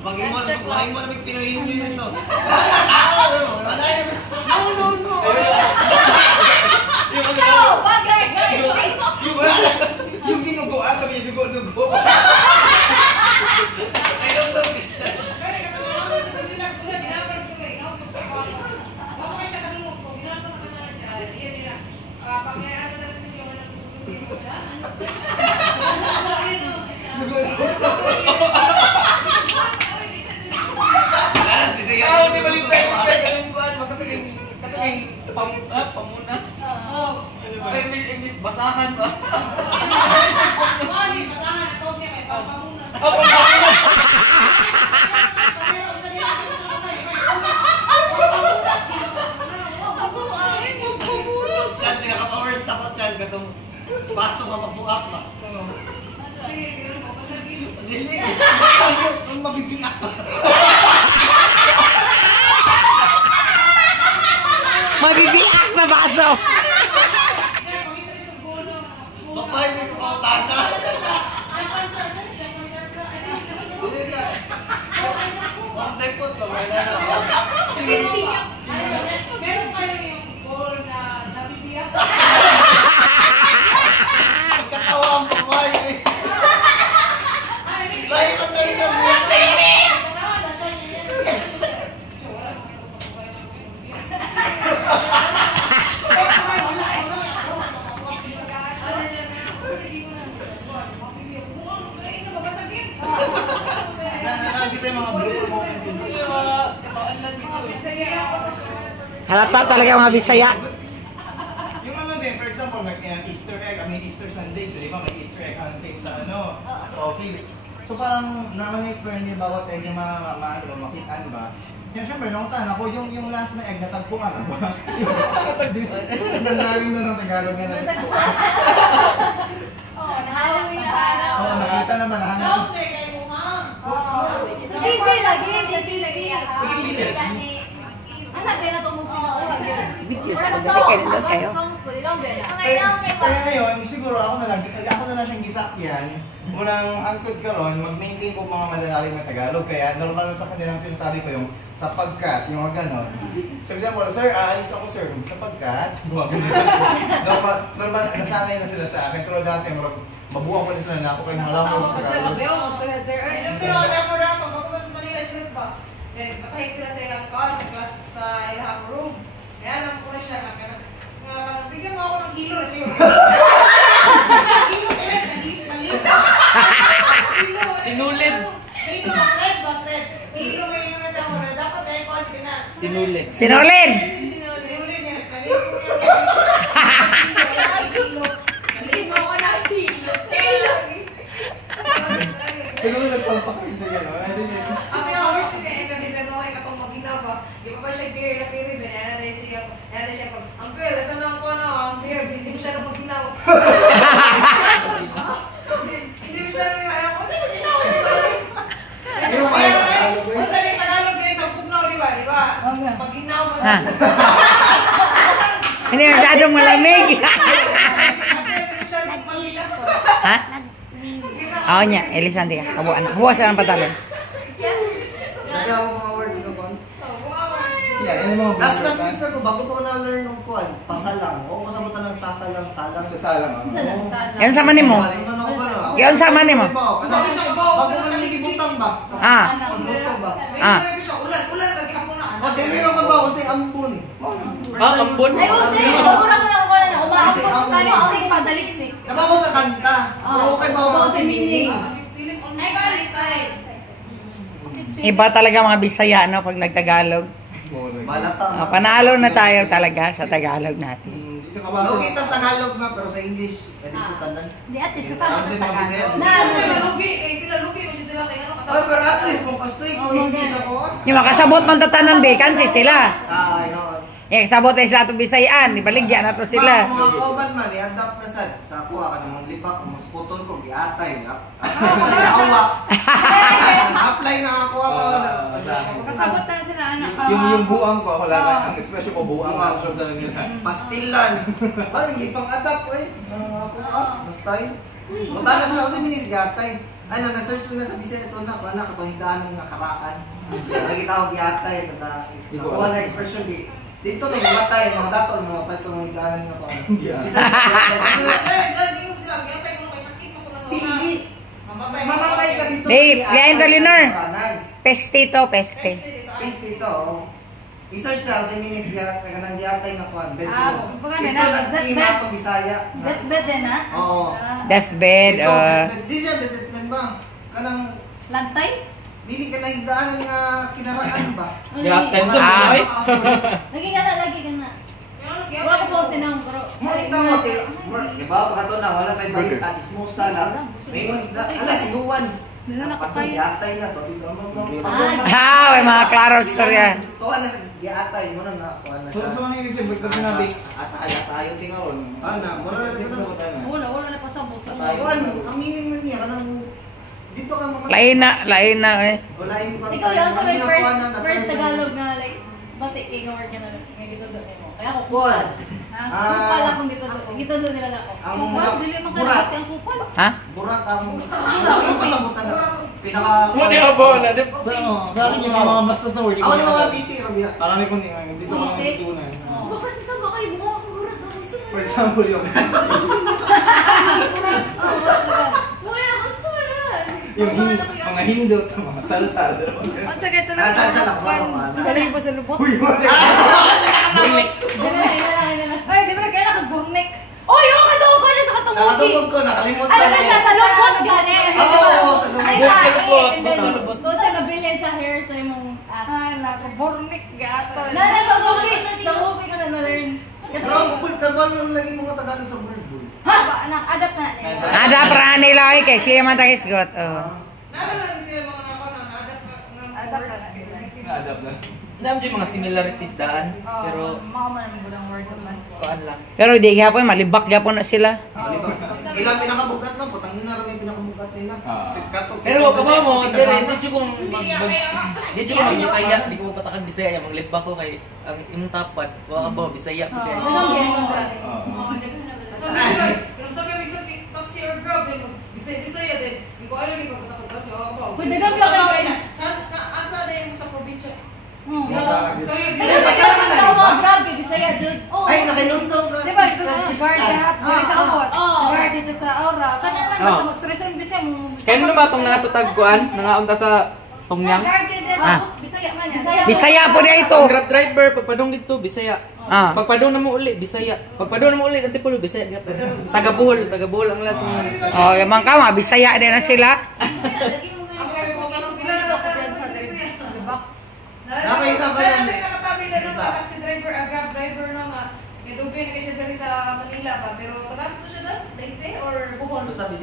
Maging mo namin pinuhin nyo yun ito. No! Yung dinuguan, sabi niya dugo. I don't know this. Pamunas. Imbis basahan ba? Basahan ito siya kay pamunas. Chan, pinaka-powers ako, Chan. Katong baso ka mabuak ba? Dili. Saan mabibiak ba? Mabibiak na baso. Papay, may kumautana. Dili na. One time po, mamay na. Meron kayo yung goal na nabibiyak. Katawa ang papay. Lahi ka tayo sa buwan. Nakita yung mga blue moments din. Kataan lang dito. Halata talaga mga Bisaya. Yung ano din, for example, may Easter egg, Easter Sunday, so di ba may Easter egg hunting sa office. So parang naman yung friendly bawat egg yung makitaan ba? Yan syempre, nung tahan ako, yung last na egg, natagpuan ako. Nalalim na ng Tagalog nga natagpuan. Oo, nakita naman, nahanap. Video sa dali kayo. Kaya ngayon, siguro ako na lang siyang gisakyan. Munang angkod karon, mag-maintain ko mga malalalim na Tagalog. Kaya normal sa kanilang sinasabi ko yung sapagkat, yung mga ganon. So example, sir, aalis ako sir, sapagkat, normal, nasanay na sila sa akin. Pero dati, mabuha ko na sila na ako kayong malaman ng Tagalog. Matahik sila sa ilang call, sa class, sa ilang room. Kaya alam ko na siya na bigyan mo ako ng hilo na siya. Hilo sila sa hilo. Sinulid. Hilo bakret. Hilo may yung nata mo na dapat tayo ko hindi na. Sinulid. Sinulid! Sinulid niya. Hilo ako ng hilo. Pero nagpapakain siya gano'n. Ang pinaka-worst kasi ito din na mga ikatong maginaw ba? Di ba siya beer na piri, banana na siya. Nana siya ko, ang beer, ito na ako na, ang beer, hindi mo siya na maginaw. Hindi mo siya na ayaw ko, sino maginaw? Kung saan yung Tagalog nila sa pugnaw, di ba? Di ba? Maginaw mo na. Hindi masyadong malamig. Ha? Oo niya, Elisandi ka. Huwa sa ng patalon. Kaya ako mga words ko kon. Yeah, yung mga Last week sir ko, bago ko na-learn ng kuwan, pasalang. Oo, kasama talang sasalang. salang. Yan sama ni mo. Yan sama ni mo. Bago ka nagigibutang ba? Luto ba? Ulan, lagi ako na. O, dinero ka ba? Unsay ambon. Ambon? Ay, Jose, urang mo lang wala na. Umahapon ko taliksik pa, daliksik. Naba ko sa kanta. Pero okay ba ako sa meaning? Iba talaga mga Bisaya no pag nagtagalog. Malata. Panalo na tayo talaga sa Tagalog natin. Lugi tas Tagalog ma, pero sa English, edit sa tanan. Di atis, kasama sa Tagalog. Ay, pero at least kung kastoy ko English ako ah. Yung makasabot man tatanan be, kansi sila. Ah, I know. Eh, sabot ay sila ito Bisayaan, ibaligyan na to sila. Mga kauban man, i-adapt na sa kuha ka ng libak, mas putol ko, giatay. Sa yawa. Apply na ako ako. Kasabot na sila anak. Yung buang ko, ako lang. Ang expression ko, buang ako. Pastilan. Parang hindi pang adapt ko eh. Sa style. Mutala sila kasi minis gatay. Ay na na-search na sa Bisaya ito na wala kapahidaan ng karaan. Nakita ko gatay na nakuha na expression di. Dito may matay mga dato mga patong hidaan nga pa. Isa Dahil ko sila, gantay ko nung may sakit mo ko na sa una. Hindi. Mamatay. Mamatay ka dito. Hey, Lian Dolinor. Peste Peste to, peste. ito. I-search lang sa minis kanang gatay nga pa. Pagano Ito na, nagtima bet. to Bisaya. Bet din na. Oo. Deathbed, Di siya bedetman ba? Kanang Lantay? dili ka nahigdaanan nga kinaraan ba? Gatay sa Ah. buhay. Lagi ka na, lagi ka na. Wala ko sinang bro. Mo ikaw mo te, di ba pagkato na wala may balita chismosa lang. May ala siguan. Meron na Patay kapay. yatay na to dito mo. Ha, may mga klaro storya. Tuwa na sa yatay mo na kuha na siya. So ano yung sabi pag sinabi? At ayat tayo tingaron. Ana, mura na Sa butana. Wala na pasabot. Tuwan, ang meaning na niya kanang dito ka mamatay. Lain na eh. Wala yung Ikaw yung sa may first Tagalog nga like batik kay ka work na nga gitudo nimo. Kaya ako kupal. Kupal akong gitudo nila na ako. Ang Kupal dili man ka burat. ang kupal. Ha? Burat ang yung pasabutan na. Pinaka Mo di ba bola? So ano, sa akin yung mga bastos na word. Ako yung mga titi, Rabia. Marami kong dito ko lang natutunan. Bakit sa ba kayo mo ako burat ako For example yung Wala ako sulat. mga Hindu, mga salo-salo. Ang sakit na Nasaan sa lakbaro ka na? Galing po sa lubot. Uy, what? Ay, di ba kaya nakaburnik? Oy, yung katungkol ko na sa katungkol. Nakatungkog ko, nakalimot Ano na siya sa lubot gani? Oo, sa lubot. Ay, Sa lubot. and then, Sa lubot. kung sa nabilin sa hair sa imong ah, nakaburnik gato. Na sa movie ko na na-learn. Pero ang bulkaban yung lagi mga Tagalog sa bulbul. Ha? Anak, adapt na. Ada pra nila eh, kay siya man tagisgot. Oh. Nalaman sila mga nakakona, na-adapt ka ng Adapt words. na. Na-adapt na. Dami yung mga similarities daan, pero makaman ang budang words man. kuan lang. Pero di gyapon malibak gyapon na sila. Ilang pinakabugat man, putang ina rin yung pinakabugat nila. Pero kaba mo, dili dito kong dito ko Bisaya, di ko patakag Bisaya, maglibak ko kay ang imong tapad, wa ka ba Bisaya ko kay. Kung sabi mo sa taxi or grab, Bisaya din. Hindi ko alam yung pagkatakot ko. Pwede ka ba Sa asa din mo sa probinsya. Bisaya din. Ay, basta mo grabe Bisaya dude. Ay, nakinuntaw ka. Diba, ito na, guard ka, guard sa August, guard dito sa Aura. Kanan man, basta mag-stress ang Bisaya mo. Kaya ano ba itong natutag kuan, nangaunta sa Tungyang? Guard ka dito sa August, Bisaya man yan. Bisaya po na ito. Ang Grab driver, pagpadong dito, Bisaya. Ah. Pagpadong na mo uli, Bisaya. Pagpadong na mo uli, Antipulo, Bisaya. Taga Bohol ang last mo. Oh, yung mga kama Bisaya din na sila. Ako yung mga Nakita ba yan? nakatabi na nung taxi driver, grab driver na nga. Kaya doon na kasi sa Manila ba? Pero tagas mo siya na? Leyte or Bohol? Sabi